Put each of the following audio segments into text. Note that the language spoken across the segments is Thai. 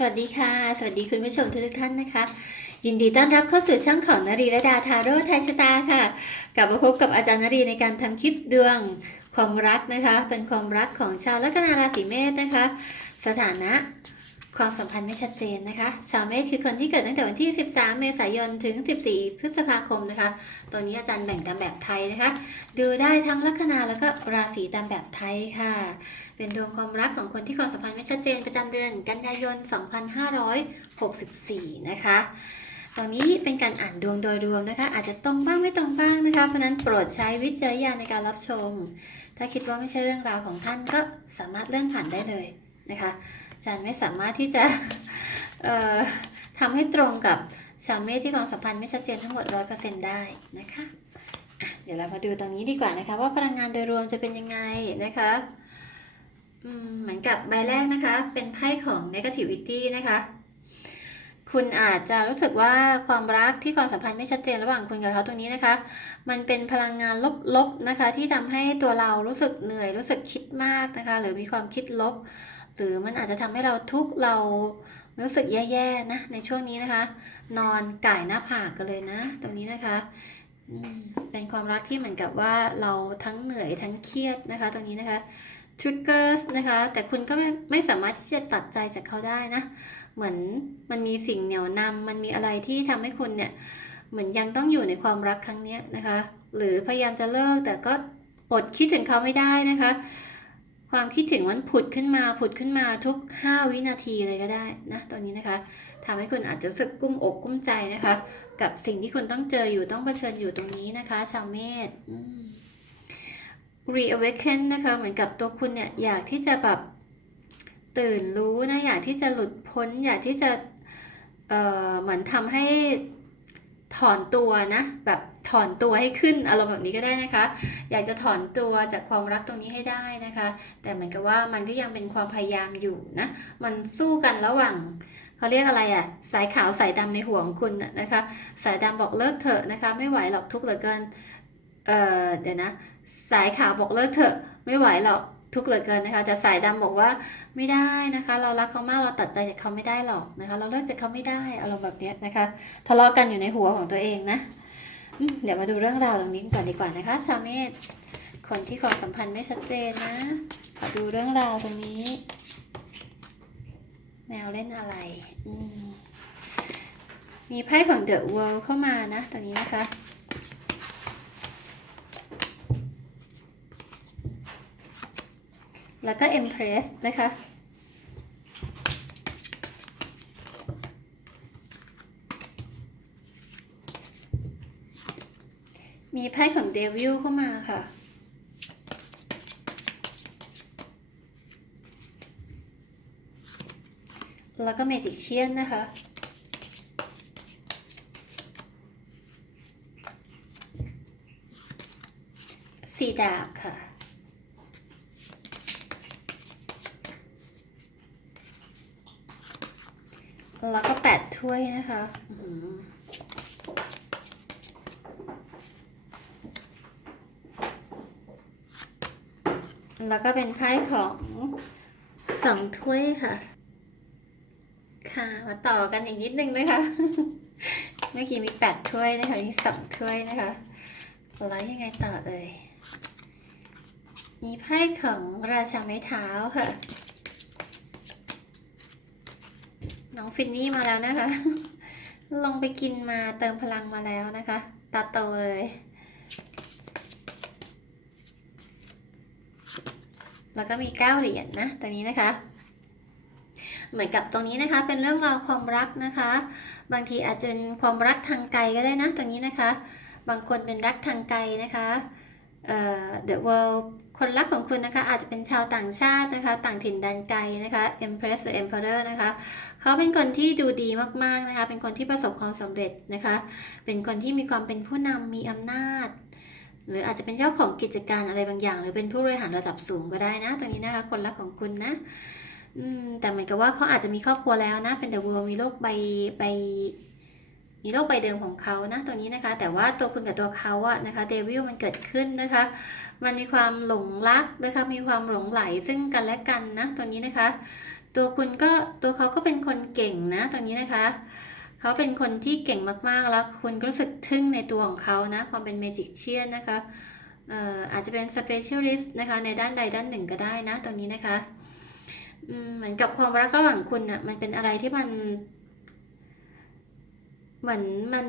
สวัสดีค่ะ สวัสดีคุณผู้ชมทุกท่านนะคะ ยินดีต้อนรับเข้าสู่ช่องของนรีระดาทาโร่ไทยชะตาค่ะ กลับมาพบกับอาจารย์นรีในการทำคลิปดวงความรักนะคะ เป็นความรักของชาวลัคนาราศีเมษนะคะ สถานะ ความสัมพันธ์ไม่ชัดเจนนะคะ ชาวเมษคือคนที่เกิดตั้งแต่วันที่ 13 เมษายนถึง 14 พฤษภาคมนะคะ ตัวนี้อาจารย์แบ่งตามแบบไทยนะคะ ดูได้ทั้งลัคนาแล้วก็ราศีตามแบบไทยค่ะ เป็นดวงความรักของคนที่ความสัมพันธ์ไม่ชัดเจนประจำเดือนกันยายน 2564 นะคะตรงนี้เป็นการอ่านดวงโดยรวมนะคะ อาจจะตรงบ้างไม่ตรงบ้างนะคะ เพราะฉะนั้นโปรดใช้วิจารณญาณในการรับชม ถ้าคิดว่าไม่ใช่เรื่องราวของท่านก็สามารถเลื่อนผ่านได้เลยนะคะ อาจารย์ไม่สามารถที่จะเอ่อทำให้ตรงกับชาวเมษที่ความสัมพันธ์ไม่ชัดเจนทั้งหมด100%ได้นะคะะเดี๋ยวเรามาดูตรงนี้ดีกว่านะคะ ว่าพลังงานโดยรวมจะเป็นยังไงนะคะเหมือนกับใบแรกนะคะ เป็นไพ่ของ negativity นะคะ คุณอาจจะรู้สึกว่าความรักที่ความสัมพันธ์ไม่ชัดเจนระหว่างคุณกับเขาตรงนี้นะคะ มันเป็นพลังงานลบๆนะคะ ที่ทำให้ตัวเรารู้สึกเหนื่อยรู้สึกคิดมากนะคะ หรือมีความคิดลบ หรือมันอาจจะทำให้เราทุกข์เรารู้สึกแย่ๆนะในช่วงนี้นะคะ นอนก่ายหน้าผากกันเลยนะ ตรงนี้นะคะเป็นความรักที่เหมือนกับว่าเราทั้งเหนื่อยทั้งเครียดนะคะ ตรงนี้นะคะ triggers นะคะ แต่คุณก็ไม่ไม่สามารถที่จะตัดใจจากเขาได้นะ เหมือนมันมีสิ่งเหนี่ยวนำมันมีอะไรที่ทำให้คุณเนี่ย เหมือนยังต้องอยู่ในความรักครั้งนี้นะคะ หรือพยายามจะเลิกแต่ก็อดคิดถึงเขาไม่ได้นะคะ ความคิดถึงมันผุดขึ้นมาผุดขึ้นมาทุก 5 วินาทีเลยก็ได้นะตอนนี้นะคะทำให้คุณอาจจะรู้สึกกุ้มอกกุ้มใจนะคะ กับสิ่งที่คุณต้องเจออยู่ต้องเผชิญอยู่ตรงนี้นะคะ ชาวเมษ reawaken นะคะเหมือนกับตัวคุณเนี่ยอยากที่จะแบบตื่นรู้นะอยากที่จะหลุดพ้น อยากที่จะเอ่อเหมือนทำให้ ถอนตัวนะแบบถอนตัวให้ขึ้นอารมณ์แบบนี้ก็ได้นะคะ อยากจะถอนตัวจากความรักตรงนี้ให้ได้นะคะ แต่เหมือนกับว่ามันก็ยังเป็นความพยายามอยู่นะ มันสู้กันระหว่างเขาเรียกอะไรอะ่ะสายขาวสายดำในหัวของคุณนะคะ สายดำบอกเลิกเถอะนะคะ ไม่ไหวหรอกทุกข์เหลือเกินเออเดี๋ยวนะ สายขาวบอกเลิกเถอะไม่ไหวหรอก ทุกข์เหลือเกินนะคะแต่สายดำบอกว่าไม่ได้นะคะ เรารักเขามากเราตัดใจจากเขาไม่ได้หรอกนะคะ เราเลิกจากเขาไม่ได้อารมณ์แบบนี้นะคะ ทะเลาะกันอยู่ในหัวของตัวเองนะเดี๋ยวมาดูเรื่องราวตรงนี้ก่อนดีกว่านะคะ ชาวเมษคนที่ความสัมพันธ์ไม่ชัดเจนนะขอดูเรื่องราวตรงนี้ แมวเล่นอะไรอืมมีไพ่ของ The World เข้ามานะตรงนี้นะคะ แล้วก็ Empress นะคะ มีไพ่ของ Devil เข้ามาค่ะ แล้วก็ Magician นะคะสีดาบค่ะ แล้วก็แปดถ้วยนะคะแล้วก็เป็นไพ่ของสองถ้วยค่ะ ค่ะ มาต่อกันอีกนิดนึงนะคะ เมื่อกี้มีแปดถ้วยนะคะมีสองถ้วยนะคะแล้วยังไงต่อเอ่ยมีไพ่ของราชาไม้เท้าค่ะ น้องฟินนี่มาแล้วนะคะ ลงไปกินมาเติมพลังมาแล้วนะคะตาโตเลยแล้วก็มีเก้าเหรียญนนะตัวนี้นะคะ เหมือนกับตรงนี้นะคะ เป็นเรื่องราวความรักนะคะ บางทีอาจจะเป็นความรักทางไกลก็ได้นะตรงนี้นะคะ บางคนเป็นรักทางไกลนะคะเอ่อ the world คนรักของคุณนะคะอาจจะเป็นชาวต่างชาตินะคะ ต่างถิ่นแดนไกลนะคะ empress หรือ emperor นะคะเขาเป็นคนที่ดูดีมากๆนะคะ เป็นคนที่ประสบความสำเร็จนะคะ เป็นคนที่มีความเป็นผู้นำมีอำนาจ หรืออาจจะเป็นเจ้าของกิจการอะไรบางอย่าง หรือเป็นผู้บริหารระดับสูงก็ได้นะตรงนี้นะคะ คนรักของคุณนะอืมแต่เหมือนกับว่าเขาอาจจะมีครอบครัวแล้วนะ เป็น the world มีโลกใบใบ มีโลกใบเดิมของเขานะตัวนี้นะคะ แต่ว่าตัวคุณกับตัวเขาอะนะคะเดวิลมันเกิดขึ้นนะคะ มันมีความหลงรักนะคะ มีความหลงไหลซึ่งกันและกันนะตัวนี้นะคะ ตัวคุณก็ตัวเขาก็เป็นคนเก่งนะตรงนี้นะคะเขาเป็นคนที่เก่งมากๆแล้วคุณก็รู้สึกทึ่งในตัวของเขานะความเป็นเมจิกเชียนนะคะอออาจจะเป็น specialist นะคะในด้านใดด้านหนึ่งก็ได้นะตรงนี้นะคะเหมือนกับความรักระหว่างคุณนะ่ะมันเป็นอะไรที่มัน เหมือนมัน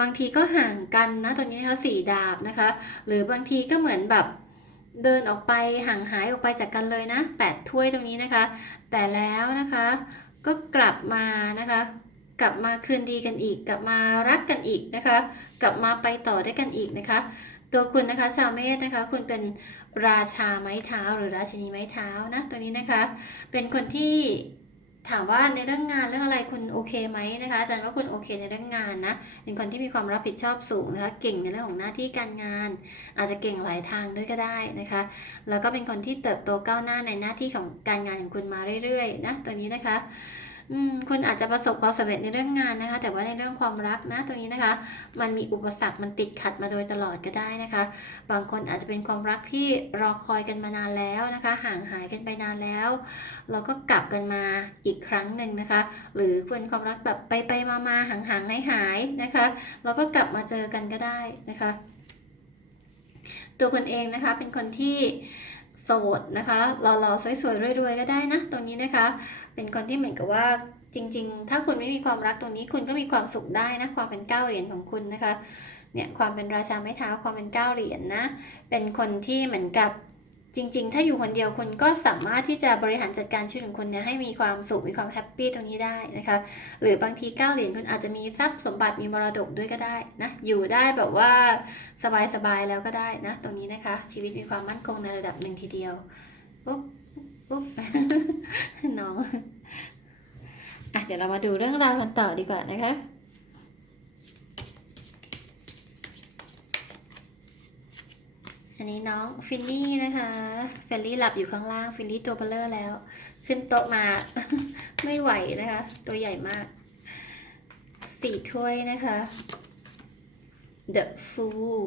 บางทีก็ห่างกันนะตรงนี้นะคะสี่ดาบนะคะ หรือบางทีก็เหมือนแบบเดินออกไปห่างหายออกไปจากกันเลยนะแปดถ้วยตรงนี้นะคะ แต่แล้วนะคะก็กลับมานะคะ กลับมาคืนดีกันอีก กลับมารักกันอีกนะคะ กลับมาไปต่อด้วยกันอีกนะคะ ตัวคุณนะคะชาวเมษนะคะ คุณเป็นราชาไม้เท้าหรือราชินีไม้เท้านะตัวนี้นะคะ เป็นคนที่ ถามว่าในเรื่องงานเรื่องอะไรคุณโอเคไหมนะคะอาจารย์ว่าคุณโอเคในเรื่องงานนะเป็นคนที่มีความรับผิดชอบสูงนะคะเก่งในเรื่องของหน้าที่การงาน อาจจะเก่งหลายทางด้วยก็ได้นะคะแล้วก็เป็นคนที่เติบโตก้าวหน้าในหน้าที่ของการงานของคุณมาเรื่อยๆนะตัวนี้นะคะ อืมคุณอาจจะประสบความสำเร็จในเรื่องงานนะคะ แต่ว่าในเรื่องความรักนะตรงนี้นะคะ มันมีอุปสรรคมันติดขัดมาโดยตลอดก็ได้นะคะ บางคนอาจจะเป็นความรักที่รอคอยกันมานานแล้วนะคะ ห่างหายกันไปนานแล้ว เราก็กลับกันมาอีกครั้งหนึ่งนะคะ หรือเป็นความรักแบบไปไปมามาห่างห่างหายหายนะคะ เราก็กลับมาเจอกันก็ได้นะคะ ตัวคนเองนะคะเป็นคนที่ โสดนะคะหล่อๆสวยๆรวยๆก็ได้นะตรงนี้นะคะ เป็นคนที่เหมือนกับว่าจริง ๆ ถ้าคุณไม่มีความรักตรงนี้คุณก็มีความสุขได้นะความเป็นเก้าเหรียญของคุณนะคะเนี่ยความเป็นราชาไม้เท้าความเป็นเก้าเหรียญนะเป็นคนที่เหมือนกับ จริง ๆ ถ้าอยู่คนเดียวคุณก็สามารถที่จะบริหารจัดการชีวิตของคุณเนี่ยให้มีความสุขมีความแฮปปี้ตรงนี้ได้นะคะ หรือบางทีเก้าเหรียญคุณอาจจะมีทรัพย์สมบัติมีมรดกด้วยก็ได้นะอยู่ได้แบบว่าสบายๆแล้วก็ได้นะ ตรงนี้นะคะ ชีวิตมีความมั่นคงในระดับหนึ่งทีเดียวอุ๊บอุ๊บน้องอะเดี๋ยวเรามาดูเรื่องราวกันต่อดีกว่านะคะ อันนี้น้องฟินนี่นะคะเฟลลี่หลับอยู่ข้างล่างฟินนี่ตัวเบลเลอร์แล้ว ขึ้นโต๊ะมา ไม่ไหวนะคะ ตัวใหญ่มากสี่ถ้วยนะคะ The Fool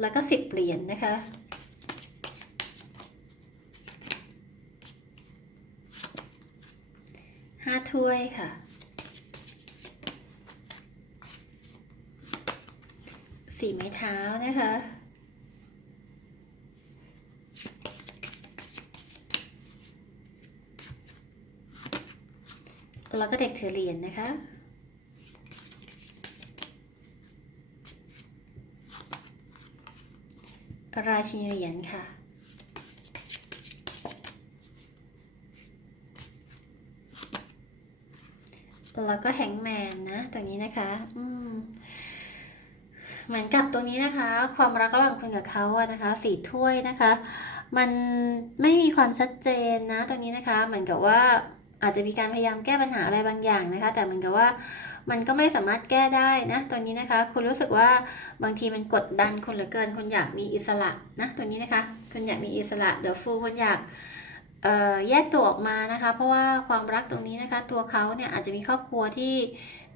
แล้วก็สิบเหรียญนะคะห้าถ้วยค่ะ สี่ไม้เท้านะคะ แล้วก็เด็กถือเหรียญนะคะราชินีเหรียญค่ะ แล้วก็แฮงแมนนะ ตรงนี้นะคะ อืม เหมือนกับตรงนี้นะคะ ความรักระหว่างคุณกับเขาอะนะคะสีถ้วยนะคะ มันไม่มีความชัดเจนนะตรงนี้นะคะ เหมือนกับว่าอาจจะมีการพยายามแก้ปัญหาอะไรบางอย่างนะคะ แต่เหมือนกับว่ามันก็ไม่สามารถแก้ได้นะตรงนี้นะคะ คุณรู้สึกว่าบางทีมันกดดันคุณเหลือเกินคุณอยากมีอิสระนะตรงนี้นะคะ คุณอยากมีอิสระเดี๋ยวฟูคุณอยาก แยกตัวออกมานะคะ เพราะว่าความรักตรงนี้นะคะ ตัวเขาเนี่ยอาจจะมีครอบครัวที่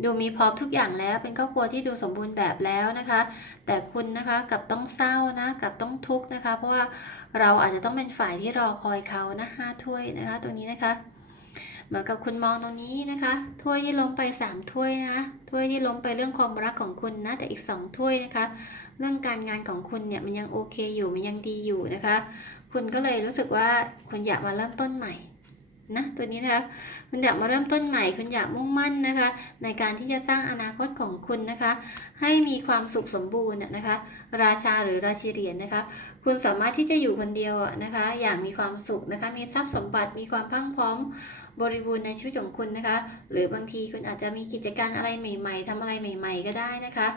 ดูมีพร้อมทุกอย่างแล้ว เป็นครอบครัวที่ดูสมบูรณ์แบบแล้วนะคะ แต่คุณนะคะกับต้องเศร้านะกับต้องทุกข์นะคะ เพราะว่าเราอาจจะต้องเป็นฝ่ายที่รอคอยเขานะห้าถ้วยนะคะ ตรงนี้นะคะเหมือนกับคุณมองตรงนี้นะคะถ้วยที่ล้มไปสามถ้วยนะถ้วยที่ล้มไปเรื่องความรักของคุณนะแต่อีกสองถ้วยนะคะ เรื่องการงานของคุณเนี่ยมันยังโอเคอยู่มันยังดีอยู่นะคะ คุณก็เลยรู้สึกว่าคุณอยากมาเริ่มต้นใหม่นะตัวนี้นะคะคุณอยากมาเริ่มต้นใหม่ คุณอยากมุ่งมั่นนะคะ ในการที่จะสร้างอนาคตของคุณนะคะ ให้มีความสุขสมบูรณ์นะคะ ราชาหรือราชีเหรียญนะคะ คุณสามารถที่จะอยู่คนเดียวนะคะ อย่างมีความสุขนะคะ มีทรัพย์สมบัติมีความพั่งพร้อมบริบูรณ์ในชีวิตของคุณนะคะ หรือบางทีคุณอาจจะมีกิจการอะไรใหม่ ๆทำอะไรใหม่ ๆ ก็ได้นะคะ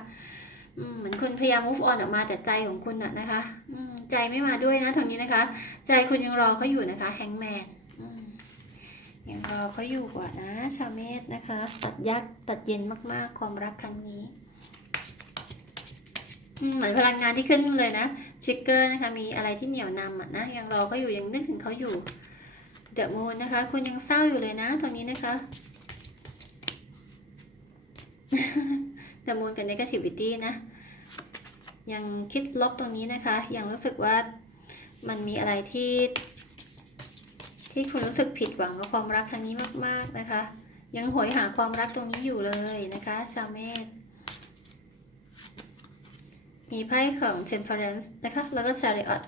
เหมือนคุณพยายาม move on ออกมาแต่ใจของคุณอะนะคะอืใจไม่มาด้วยนะตรงนี้นะคะ ใจคุณยังรอเขาอยู่นะคะแฮงแมนยังรอเขาอยู่กว่านะ ชาวเมษนะคะ ตัดยากตัดเย็นมากๆ ความรักครั้งนี้เหมือนพลังงานที่ขึ้นเลยนะทริกเกอร์นะคะมีอะไรที่เหนียวนำอะนะยังรอเขาอยู่ยังนึกถึงเขาอยู่เดอะมูนนะคะ คุณยังเศร้าอยู่เลยนะตรงนี้นะคะ เดอะมูนกับ negativity นะ ยังคิดลบตรงนี้นะคะ ยังรู้สึกว่ามันมีอะไรที่ ที่คุณรู้สึกผิดหวังกับความรักครั้งนี้มาก ๆ นะคะ ยังหวยหาความรักตรงนี้อยู่เลยนะคะชาวเมษมีไพ่ของ Temperance นะคะ แล้วก็ Chariot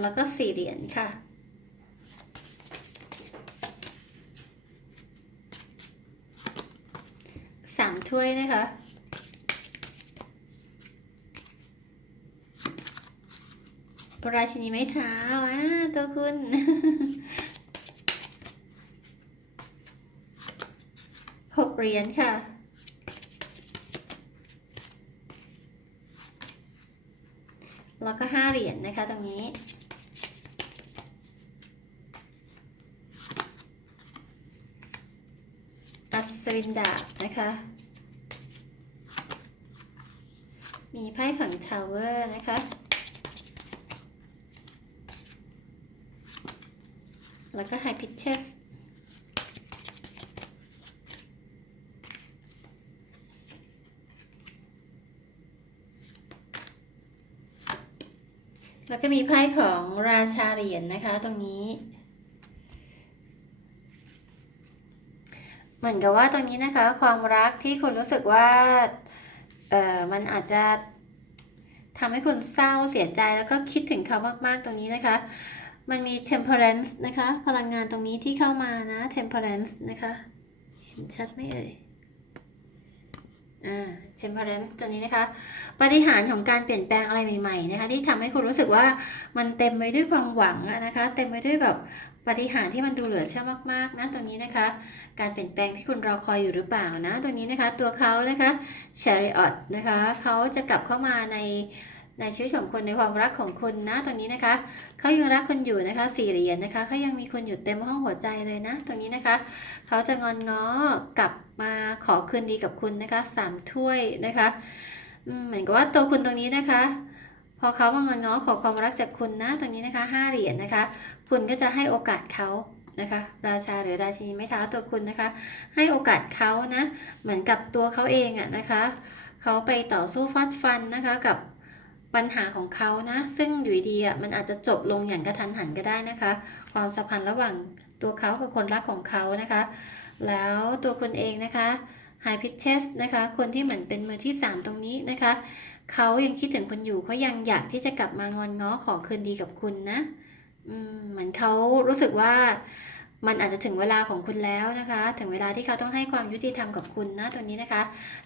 แล้วก็สี่เหรียญค่ะ สาม ถ้วยนะคะ ราชินีไม้เท้าอ่าตัวคุณหกเหรียญค่ะแล้วก็ห้าเหรียญนะคะตรงนี้ อัศวินดาบนะคะ มีไพ่ของทาวเวอร์นะคะ แล้วก็ไฮพิชเชสแล้วก็มีไพ่ของราชาเหรียญนะคะตรงนี้ เหมือนกับว่าตรงนี้นะคะ ความรักที่คุณรู้สึกว่าเออมันอาจจะ ทำให้คุณเศร้าเสียใจแล้วก็คิดถึงเขามากๆตรงนี้นะคะ มันมี temperance นะคะ พลังงานตรงนี้ที่เข้ามานะ temperance นะคะ เห็นชัดไหมเอ่ยอ่า temperance ตัวนี้นะคะปฏิหารของการเปลี่ยนแปลงอะไรใหม่ๆนะคะ ที่ทำให้คุณรู้สึกว่ามันเต็มไปด้วยความหวังนะคะ เต็มไปด้วยแบบปฏิหารที่มันดูเหลือเชื่อมากๆนะตัวนี้นะคะ การเปลี่ยนแปลงที่คุณรอคอยอยู่หรือเปล่านะตัวนี้นะคะ ตัวเขานะคะ chariot นะคะเขาจะกลับเข้ามาใน ในชีวิตของคุณในความรักของคุณนะตรงนี้นะคะเขายังรักคุณอยู่นะคะสี่เหรียญนะคะเขายังมีคุณอยู่เต็มห้องหัวใจเลยนะ ตรงนี้นะคะเขาจะงอนง้อกลับมาขอคืนดีกับคุณนะคะสามถ้วยนะคะเหมือนกับว่าตัวคุณตรงนี้นะคะพอเขามางอนง้อขอความรักจากคุณนะตรงนี้นะคะห้าเหรียญนะคะ คุณก็จะให้โอกาสเขานะคะ ราชาหรือราชินีไม้เท้าตัวคุณนะคะ ให้โอกาสเขานะ เหมือนกับตัวเขาเองอะนะคะ เขาไปต่อสู้ฟัดฟันนะคะกับ ปัญหาของเขานะ ซึ่งอยู่ดีๆอะมันอาจจะจบลงอย่างกระทันหันก็ได้นะคะ ความสัมพันธ์ระหว่างตัวเขากับคนรักของเขานะคะ แล้วตัวคุณเองนะคะ High p i t c h e s นะคะ คนที่เหมือนเป็นมือที่ 3 ตรงนี้นะคะ เขายังคิดถึงคุณอยู่เขายังอยากที่จะกลับมางอนง้อขอคืนดีกับคุณนะอืมเหมือนเขารู้สึกว่ามันอาจจะถึงเวลาของคุณแล้วนะคะ ถึงเวลาที่เขาต้องให้ความยุติธรรมกับคุณนะตัวนี้นะคะ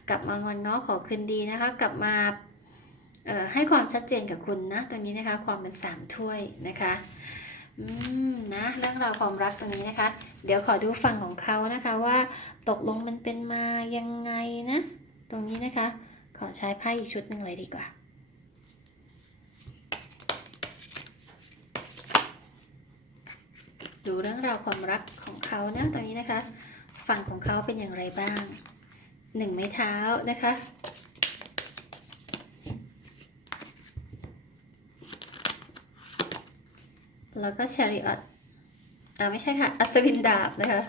กลับมางอนง้อขอคืนดีนะคะ กลับมา ให้ความชัดเจนกับคุณนะตัวนี้นะคะความเป็นสามถ้วยนะคะอืมนะเรื่องราวความรักตรงนี้นะคะ เดี๋ยวขอดูฝั่งของเขานะคะว่าตกลงมันเป็นมายังไงนะ ตรงนี้นะคะ ขอใช้ไพ่อีกชุดหนึ่งเลยดีกว่าดูเรื่องราวความรักของเขานะตอนนี้นะคะ ฝั่งของเขาเป็นอย่างไรบ้างหนึ่งไม้เท้านะคะ แล้วก็ chariot อ่าไม่ใช่ค่ะ อัศวินดาบนะคะ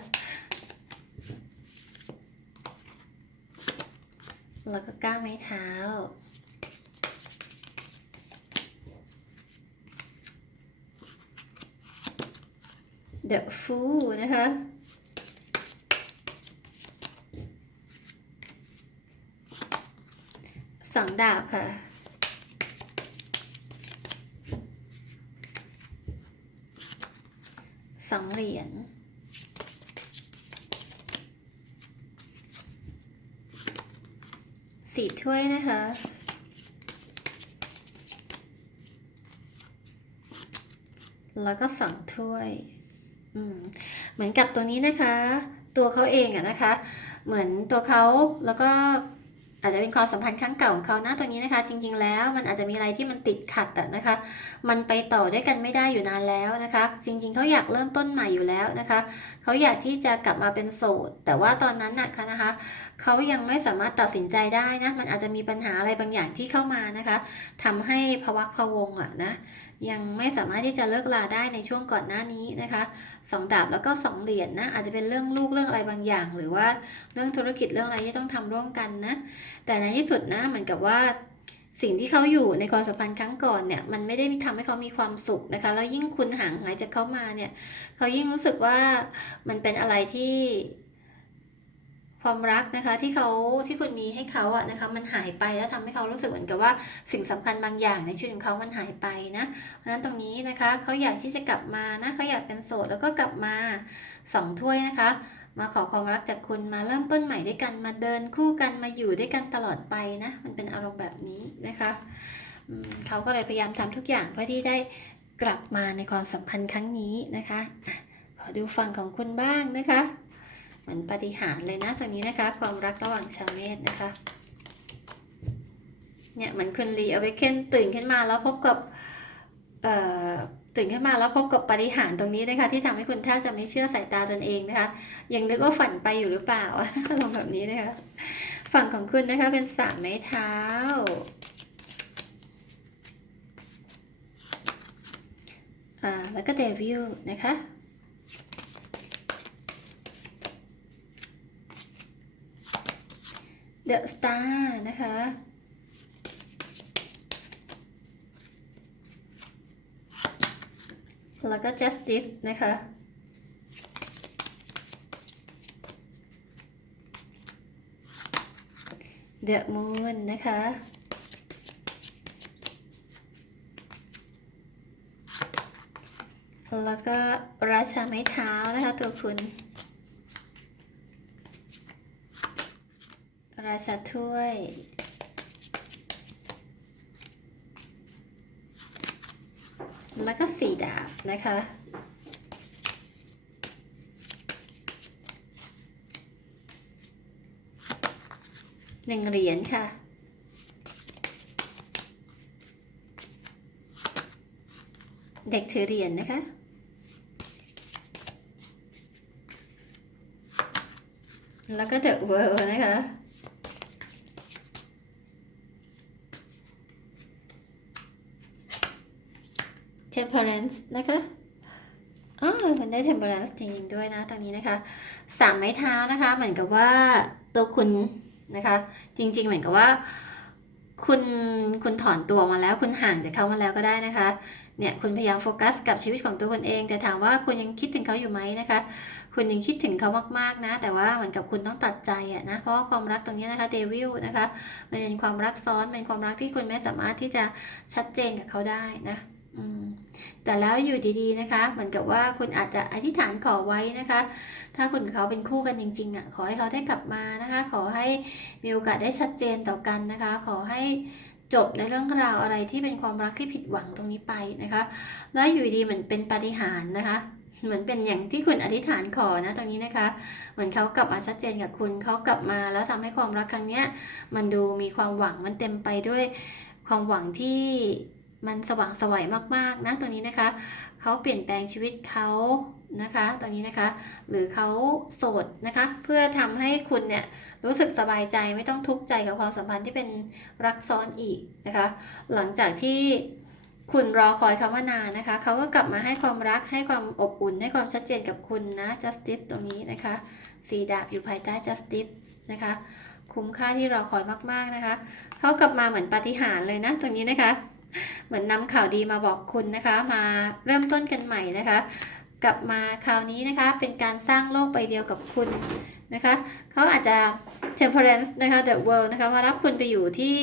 แล้วก็ก้าวไม้เท้า The Fool นะคะ สองดาบค่ะ สองเหรียญสี่ถ้วยนะคะแล้วก็สองถ้วย เหมือนกับตัวนี้นะคะ ตัวเขาเองอะนะคะ เหมือนตัวเขาแล้วก็ อาจจะเป็นความสัมพันธ์ครั้งเก่าของเขานะตัวนี้นะคะ จริง ๆ แล้วมันอาจจะมีอะไรที่มันติดขัดอะนะคะ มันไปต่อด้วยกันไม่ได้อยู่นานแล้วนะคะ จริง ๆเขาอยากเริ่มต้นใหม่อยู่แล้วนะคะเขาอยากที่จะกลับมาเป็นโสด แต่ว่าตอนนั้นน่ะคะนะคะ เขายังไม่สามารถตัดสินใจได้นะมันอาจจะมีปัญหาอะไรบางอย่างที่เข้ามานะคะทำให้ภวักพวงอะนะยังไม่สามารถที่จะเลิกลาได้ในช่วงก่อนหน้านี้นะคะสองดาบแล้วก็สองเหรียญนะอาจจะเป็นเรื่องลูกเรื่องอะไรบางอย่าง หรือว่าเรื่องธุรกิจเรื่องอะไรที่ต้องทำร่วมกันนะ แต่ในที่สุดนะเหมือนกับว่าสิ่งที่เขาอยู่ในความสัมพันธ์ครั้งก่อนเนี่ยมันไม่ได้ทำให้เขามีความสุขนะคะ แล้วยิ่งคุณห่างหายจากเขามาเนี่ยเขายิ่งรู้สึกว่ามันเป็นอะไรที่ ความรักนะคะที่เขาที่คุณมีให้เขาอะนะคะมันหายไปแล้วทำให้เขารู้สึกเหมือนกับว่าสิ่งสำคัญบางอย่างในชีวิตของเขามันหายไปนะเพราะฉะนั้นตรงนี้นะคะเขาอยากที่จะกลับมานะเขาอยากเป็นโสดแล้วก็กลับมาสองถ้วยนะคะ มาขอความรักจากคุณมาเริ่มต้นใหม่ด้วยกันมาเดินคู่กันมาอยู่ด้วยกันตลอดไปนะมันเป็นอารมณ์แบบนี้นะคะเขาก็เลยพยายามทำทุกอย่างเพื่อที่ได้กลับมาในความสัมพันธ์ครั้งนี้นะคะ ขอดูฝั่งของคุณบ้างนะคะ มือนปาฏิหาริย์เลยนะตรงนี้นะคะ ความรักระหว่างชาวเมษนะคะ เนี่ยเหมือนคุณรีเอาไว้เคนตื่นขึ้นมาแล้วพบกับเอ่อตื่นขึ้นมาแล้วพบกับปาฏิหาริย์ตรงนี้นะคะที่ทำให้คุณแทบจะไม่เชื่อสายตาตนเองนะคะ ยังนึกว่าฝันไปอยู่หรือเปล่าอารมณ์แบบนี้นะคะ ฝั่งของคุณนะคะเป็นสามไม้เท้า อ่าแล้วก็เดวิลนะคะ เดอะสตาร์นะคะ แล้วก็ justice นะคะ The moon นะคะ แล้วก็ราชาไม้เท้านะคะ ตัวคุณ ราชาถ้วยแล้วก็สีดาบนะคะ หนึ่งเหรียญค่ะ เด็กถือเหรียญนะคะ แล้วก็เดอะเวิร์นะคะ temperance นะคะอ๋อมันได้ temperance จริงๆด้วยนะตรงนี้นะคะสามไม้เท้านะคะ เหมือนกับว่าตัวคุณนะคะ จริง ๆ เหมือนกับว่า คุณคุณถอนตัวมาแล้ว คุณห่างจากเขามาแล้วก็ได้นะคะเนี่ยคุณพยายามโฟกัสกับชีวิตของตัวคุณเอง แต่ถามว่าคุณยังคิดถึงเขาอยู่ไหมนะคะ คุณยังคิดถึงเขามากๆนะ แต่ว่าเหมือนกับคุณต้องตัดใจอะนะเพราะวาความรักตรงนี้นะคะเดวิลนะคะมันเป็นความรักซ้อนเป็นความรักที่คุณไม่สามารถที่จะชัดเจนกับเขาได้นะ แต่แล้วอยู่ดีๆนะคะ เหมือนกับว่าคุณอาจจะอธิษฐานขอไว้นะคะ ถ้าคุณเขาเป็นคู่กันจริงๆอะขอให้เขาได้กลับมานะคะ ขอให้มีโอกาสได้ชัดเจนต่อกันนะคะ ขอให้จบในเรื่องราวอะไรที่เป็นความรักที่ผิดหวังตรงนี้ไปนะคะ แล้วอยู่ดีเหมือนเป็นปาฏิหาริย์นะคะ เหมือนเป็นอย่างที่คุณอธิษฐานขอนะตรงนี้นะคะ เหมือนเขากลับมาชัดเจนกับคุณเขากลับมาแล้วทำให้ความรักครั้งเนี้ยมันดูมีความหวังมันเต็มไปด้วยความหวังที่ มันสว่างไสวัยมากๆนะตรงนี้นะคะเขาเปลี่ยนแปลงชีวิตเขานะคะตอนนี้นะคะ หรือเขาโสดนะคะ เพื่อทำให้คุณเนี่ยรู้สึกสบายใจไม่ต้องทุกข์ใจกับความสัมพันธ์ที่เป็นรักซ้อนอีกนะคะ หลังจากที่คุณรอคอยเขามานานนะคะ เขาก็กลับมาให้ความรักให้ความอบอุ่น ให้ความชัดเจนกับคุณนะ justice ตรงนี้นะคะสีดาบอยู่ภายใต้ justice นะคะ คุ้มค่าที่รอคอยมากๆนะคะ เขากลับมาเหมือนปาฏิหาริย์เลยนะตรงนี้นะคะ เหมือนนำข่าวดีมาบอกคุณนะคะ มาเริ่มต้นกันใหม่นะคะ กลับมาคราวนี้นะคะ เป็นการสร้างโลกใบเดียวกับคุณนะคะเขาอาจจะ temperance นะคะ the world นะคะมารับคุณไปอยู่ที่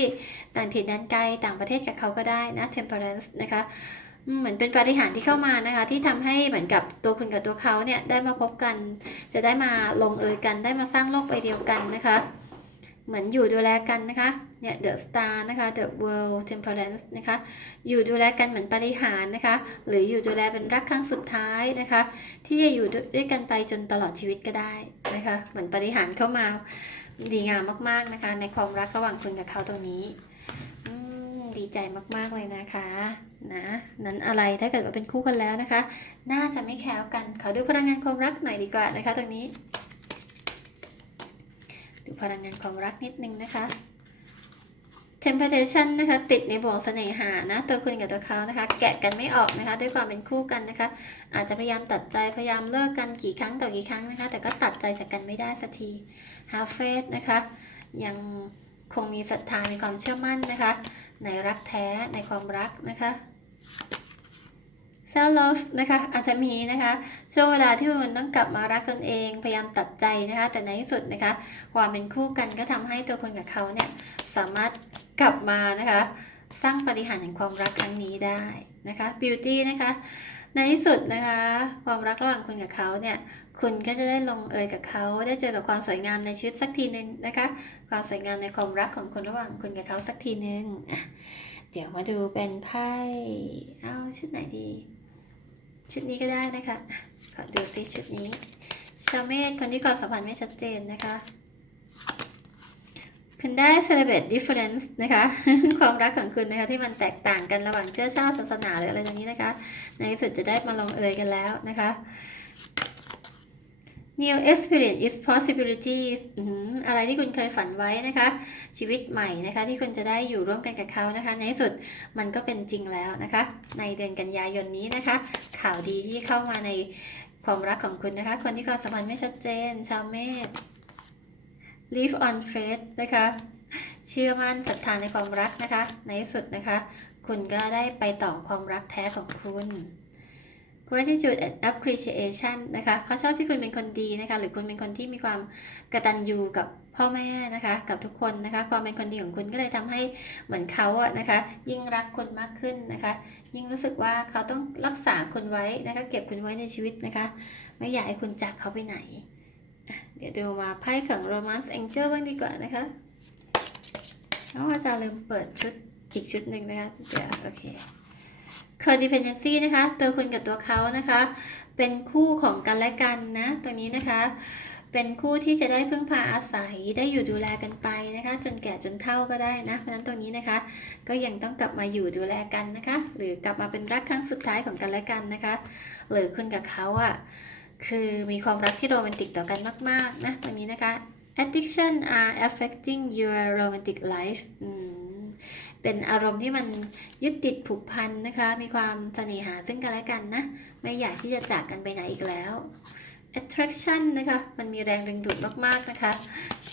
ต่างถิ่นแดนไกลต่างประเทศกับเขาก็ได้นะ temperance นะคะเหมือนเป็นปาฏิหาริย์ที่เข้ามานะคะ ที่ทำให้เหมือนกับตัวคุณกับตัวเขาเนี่ยได้มาพบกัน จะได้มาลงเอยกันได้มาสร้างโลกใบเดียวกันนะคะ เหมือนอยู่ดูแลกันนะคะเนี่ย the star นะคะ the world temperance นะคะอยู่ดูแลกันเหมือนปาฏิหารนะคะ หรืออยู่ดูแลเป็นรักครั้งสุดท้ายนะคะ ที่จะอยู่ด้วยกันไปจนตลอดชีวิตก็ได้นะคะ เหมือนปาฏิหารเข้ามาดีงามมากๆนะคะ ในความรักระหว่างคุณกับเขาตรงนี้ดีใจมากๆเลยนะคะนะนั้นอะไรถ้าเกิดว่าเป็นคู่กันแล้วนะคะ น่าจะไม่แคล้วกันขอดูพลังงานความรักหน่อยดีกว่านะคะตรงนี้ ดูพลังงานความรักนิดนึงนะคะ temptation นะคะ ติดในบ่วงเสน่หานะ ตัวคุณกับตัวเขานะคะ แกะกันไม่ออกนะคะ ด้วยความเป็นคู่กันนะคะ อาจจะพยายามตัดใจพยายามเลิกกันกี่ครั้งต่อกี่ครั้งนะคะ แต่ก็ตัดใจจากกันไม่ได้สักที have faith นะคะ ยังคงมีศรัทธามีความเชื่อมั่นนะคะ ในรักแท้ในความรักนะคะ self love นะคะอาจจะมีนะคะช่วงเวลาที่คุณต้องกลับมารักตนเองพยายามตัดใจนะคะ แต่ในที่สุดนะคะความเป็นคู่กันก็ทำให้ตัวคุณกับเขาเนี่ยสามารถกลับมานะคะ สร้างปฏิหารแห่งความรักครั้งนี้ได้นะคะ beauty นะคะในที่สุดนะคะ ความรักระหว่างคุณกับเขาเนี่ย คุณก็จะได้ลงเอยกับเขาได้เจอกับความสวยงามในชีวิตสักทีหนึ่งนะคะ ความสวยงามในความรักของคุณระหว่างคุณกับเขาสักทีหนึ่งเดี๋ยวมาดูเป็นไพ่เอาชุดไหนดี ชุดนี้ก็ได้นะคะ ขอดูซิชุดนี้ ชาวเมษคนที่ความสัมพันธ์ไม่ชัดเจนนะคะ คุณได้ celebrate difference นะคะ ความรักของคุณนะคะที่มันแตกต่างกันระหว่างเชื้อชาติศาสนาหรืออะไรอย่างนี้นะคะ ในที่สุดจะได้มาลงเอยกันแล้วนะคะ New experience is possibilities อะไรที่คุณเคยฝันไว้นะคะ ชีวิตใหม่นะคะ ที่คุณจะได้อยู่ร่วมกันกับเขานะคะ ในที่สุดมันก็เป็นจริงแล้วนะคะ ในเดือนกันยายนนี้นะคะ ข่าวดีที่เข้ามาในความรักของคุณนะคะ คนที่ความสัมพันธ์ไม่ชัดเจน ชาวเมษ live on faith นะคะ เชื่อมั่นศรัทธาในความรักนะคะ ในที่สุดนะคะ คุณก็ได้ไปต่อความรักแท้ของคุณ gratitude and appreciation นะคะเขาชอบที่คุณเป็นคนดีนะคะ หรือคุณเป็นคนที่มีความกระตัญญูกับพ่อแม่นะคะ กับทุกคนนะคะ ความเป็นคนดีของคุณก็เลยทำให้เหมือนเขาอะนะคะ ยิ่งรักคุณมากขึ้นนะคะ ยิ่งรู้สึกว่าเขาต้องรักษาคุณไว้นะคะ เก็บคุณไว้ในชีวิตนะคะ ไม่อยากให้คุณจากเขาไปไหน เดี๋ยวดูมาไพ่ของ romance angel บ้างดีกว่านะคะเพราะว่าจะลืมเปิดชุดอีกชุดหนึ่งนะคะ เดี๋ยวโอเค codependency นะคะ ตัวคุณกับตัวเขานะคะ เป็นคู่ของกันและกันนะตรงนี้นะคะ เป็นคู่ที่จะได้พึ่งพาอาศัยได้อยู่ดูแลกันไปนะคะ จนแก่จนเฒ่าก็ได้นะเพราะฉะนั้นตรงนี้นะคะ ก็ยังต้องกลับมาอยู่ดูแลกันนะคะ หรือกลับมาเป็นรักครั้งสุดท้ายของกันและกันนะคะ หรือคุณกับเขาอะ่ะคือมีความรักที่โรแมนติกต่อกันมาก ๆ นะตรงนี้นะคะ addiction are affecting your romantic life อืม เป็นอารมณ์ที่มันยึดติดผูกพันนะคะ มีความเสน่หาซึ่งกันและกันนะ ไม่อยากที่จะจากกันไปไหนอีกแล้ว attraction นะคะ มันมีแรงดึงดูดมากๆนะคะ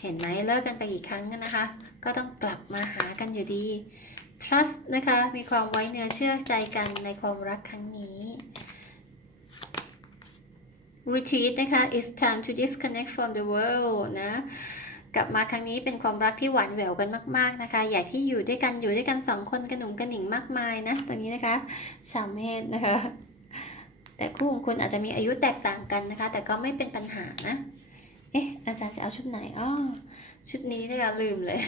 เห็นไหมเลิกกันไปกี่ครั้งนะคะ ก็ต้องกลับมาหากันอยู่ดี trust นะคะ มีความไว้เนื้อเชื่อใจกันในความรักครั้งนี้ retreat นะคะ it's time to disconnect from the world นะ กลับมาครั้งนี้เป็นความรักที่หวานแหววกันมาก ๆนะคะ อยากที่อยู่ด้วยกันอยู่ด้วยกันสองคนกระหนุ่มกระหนิงมากมายนะตรงนี้นะคะชาวเมษนะคะ แต่คู่ของคุณอาจจะมีอายุแตกต่างกันนะคะ แต่ก็ไม่เป็นปัญหานะเอ๊ะอาจารย์จะเอาชุดไหนอ้อชุดนี้นี่ยลืมเลย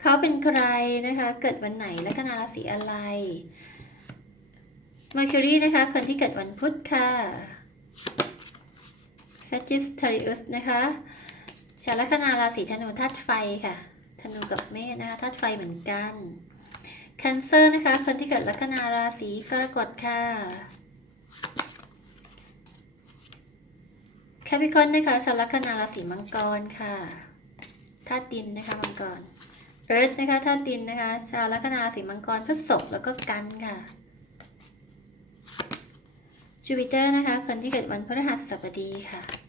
เขาเป็นใครนะคะ เกิดวันไหนและคณะราศีอะไร Mercury นะคะ คนที่เกิดวันพุธค่ะ Sagittarius นะคะ ชาวลัคนาราศีธนูธาตุไฟค่ะธนูกับเมษนะคะธาตุไฟเหมือนกัน Cancer นะคะ คนที่เกิดลัคนาราศีกรกฎค่ะ Capricorn นะคะชาวลัคนาราศีมังกรค่ะธาตุดินนะคะมังกร Earth นะคะธาตุดินนะคะชาวลัคนาราศีมังกรพฤษภแล้วก็กันค่ะจูปิเตอร์นะคะ คนที่เกิดวันพฤหัสบดีค่ะ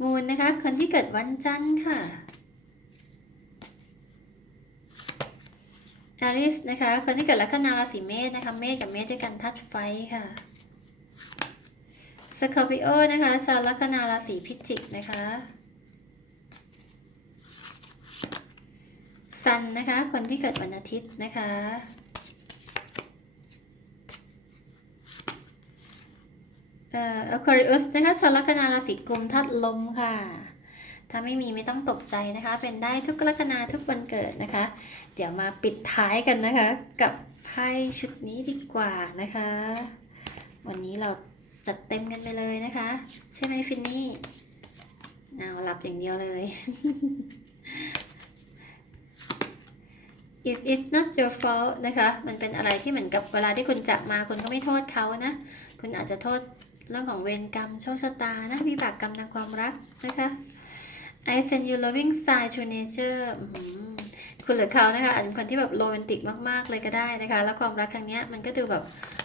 มูนนะคะ คนที่เกิดวันจันทร์ค่ะอาริสนะคะ คนที่เกิดลัคนาราศีเมษนะคะ เมษกับเมษด้วยกันทัดไฟค่ะสคอร์ปิโอนะคะชาวลัคนาราศีพิจิกนะคะซันนะคะ คนที่เกิดวันอาทิตย์นะคะ เอ่อ Aquarius นะคะชาวลัคนาราศีกุมธาตุลมค่ะ ถ้าไม่มีไม่ต้องตกใจนะคะ เป็นได้ทุกลัคนาทุกวันเกิดนะคะ เดี๋ยวมาปิดท้ายกันนะคะ กับไพ่ชุดนี้ดีกว่านะคะ วันนี้เราจัดเต็มกันไปเลยนะคะ ใช่ไหมฟินนี่เอาหลับอย่างเดียวเลย It is not your fault นะคะ มันเป็นอะไรที่เหมือนกับเวลาที่คุณจับมาคุณก็ไม่โทษเขานะ คุณอาจจะโทษ เรื่องของเวรกรรมโชคชะตานะวิบากกรรมทางความรักนะคะ I send you loving sign to nature คุณหรือเขานะคะอาจจะเป็นคนที่แบบโรแมนติกมากๆเลยก็ได้นะคะ แล้วความรักครั้งเนี้ยมันก็ดูแบบ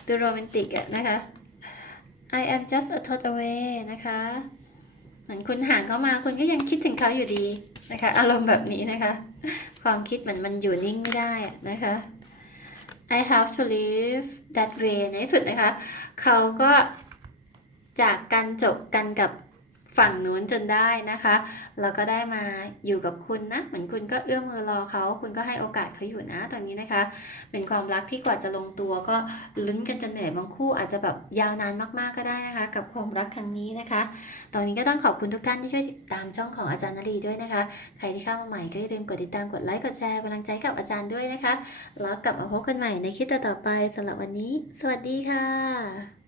ดูโรแมนติกอะนะคะ I am just a thought away นะคะเหมือนคุณห่างเขามาคุณก็ยังคิดถึงเขาอยู่ดีนะคะ อารมณ์แบบนี้นะคะ ความคิดเหมือนมันอยู่นิ่งไม่ได้นะคะ I have to live that way ในที่สุดนะคะ เขาก็ จากกันจบกันกับฝั่งนู้นจนได้นะคะ แล้วก็ได้มาอยู่กับคุณนะ เหมือนคุณก็เอื้อมมือรอเขา คุณก็ให้โอกาสเขาอยู่นะ ตอนนี้นะคะ เป็นความรักที่กว่าจะลงตัวก็ลุ้นกันจนเหนื่อยบางคู่อาจจะแบบยาวนานมากๆก็ได้นะคะ กับความรักครั้งนี้นะคะ ตอนนี้ก็ต้องขอบคุณทุกท่านที่ช่วยติดตามช่องของอาจารย์นรีด้วยนะคะ ใครที่เข้ามาใหม่ก็อย่าลืมกดติดตาม กดไลค์ กดแชร์กำลังใจกับอาจารย์ด้วยนะคะ แล้วกลับมาพบกันใหม่ในคลิปต่อๆไปสำหรับวันนี้ สวัสดีค่ะ